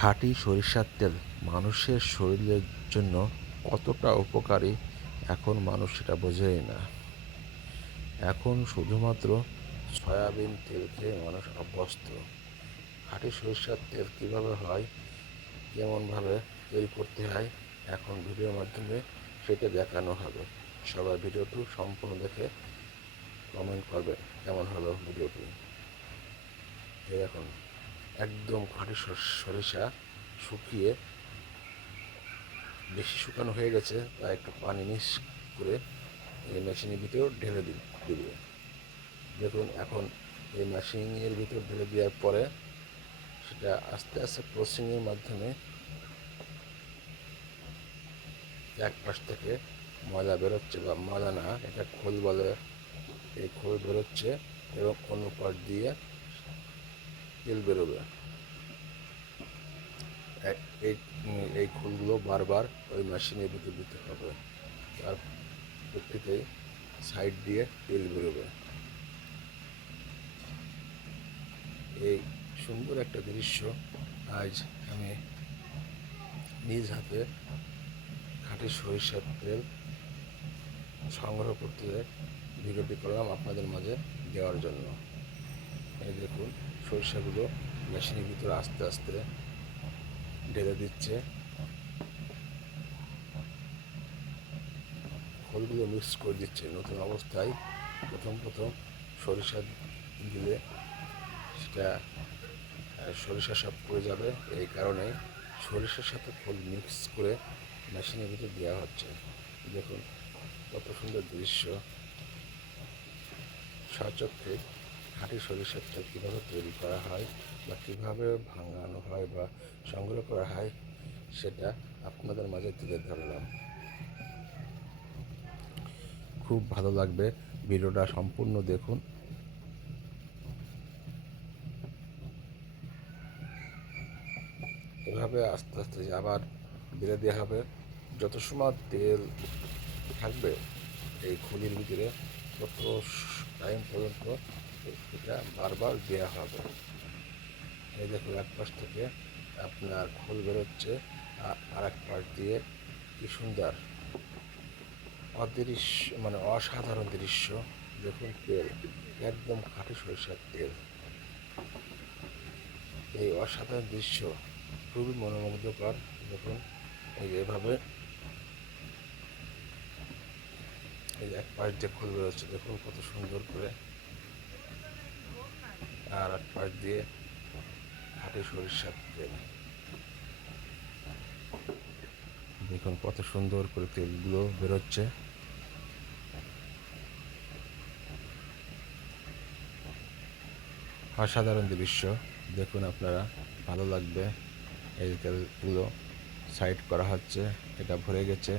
খাঁটি সরিষার তেল মানুষের শরীরের জন্য কতটা উপকারী এখন মানুষ সেটা বোঝেই না। এখন শুধুমাত্র সয়াবিন তেল খেয়ে মানুষ অভ্যস্ত। খাঁটি সরিষার তেল কীভাবে হয়, কেমনভাবে তৈরি করতে হয়, এখন ভিডিওর মাধ্যমে সেটা দেখানো হবে। সবাই ভিডিওটি সম্পূর্ণ দেখে কমেন্ট করবে কেমন হলো ভিডিওটি? এই এখন একদম খাঁটি সর- সরিষা শুকিয়ে বেশি শুকানো হয়ে গেছে, তাই একটু পানি মিক্স করে এই মেশিনের ভিতর ঢেলে দিন দিবে। দেখুন, এখন এই মেশিনের ভিতর ঢেলে দেওয়ার পরে সেটা আস্তে আস্তে প্রসেসিংয়ের মাধ্যমে এক পাশ থেকে ময়লা বেরোচ্ছে বা ময়লা না, এটা খোল বলে। এই খোল বেরোচ্ছে এবং অন্য পাশ দিয়ে তেল বেরোবে। এই এই বারবার ওই মেশিনের ভিতরে দিতে হবে। তার প্রেক্ষিতে সাইড দিয়ে তেল বেরোবে। এই সুন্দর একটা দৃশ্য আজ আমি নিজ হাতে খাঁটি সরিষার তেল সংগ্রহ করতে ভিডিওটি করলাম আপনাদের মাঝে দেওয়ার জন্য। এই দেখুন, সরিষাগুলো মেশিনের ভিতরে আস্তে আস্তে ঢেলে দিচ্ছে। খোলগুলো মিক্স করে দিচ্ছে নতুন অবস্থায়। প্রথম প্রথম সরিষা দিলে সেটা সরিষা সব পড়ে যাবে। এই কারণে সরিষার সাথে খোল মিক্স করে মেশিনের ভিতরে দেওয়া হচ্ছে। দেখুন কত সুন্দর দৃশ্য। সচক্ষে খাঁটি সরিষার তেল কীভাবে তৈরি করা হয় বা কীভাবে ভাঙানো হয় বা সংগ্রহ করা হয়, সেটা আপনাদের মাঝে তুলে ধরলাম। খুব ভালো লাগবে ভিডিওটা সম্পূর্ণ দেখুন। এভাবে আস্তে আস্তে আবার বেড়ে দেওয়া হবে, যত সময় তেল থাকবে এই খুলির ভিতরে তত টাইম পর্যন্ত এটা বারবার দেওয়া হবে। এই দেখুন, এক পাশ থেকে আপনার খোল বেরোচ্ছে, আর এক পাশ দিয়ে কি সুন্দর, অদৃশ্য মানে অসাধারণ দৃশ্য। দেখুন তেল, একদম খাঁটি সরিষার তেল। এই অসাধারণ দৃশ্য খুবই মনোমুগ্ধকর। দেখুন, এই এভাবে এই এক পাশ দিয়ে খোল বেরোচ্ছে, দেখুন কত সুন্দর করে। আর এক পাশ দিয়ে খাঁটি সরিষার তেল। দেখুন কত সুন্দর করে তেলগুলো বেরোচ্ছে। অসাধারণ দৃশ্য। দেখুন আপনারা, ভালো লাগবে। এই তেলগুলো সাইড করা হচ্ছে, এটা ভরে গেছে।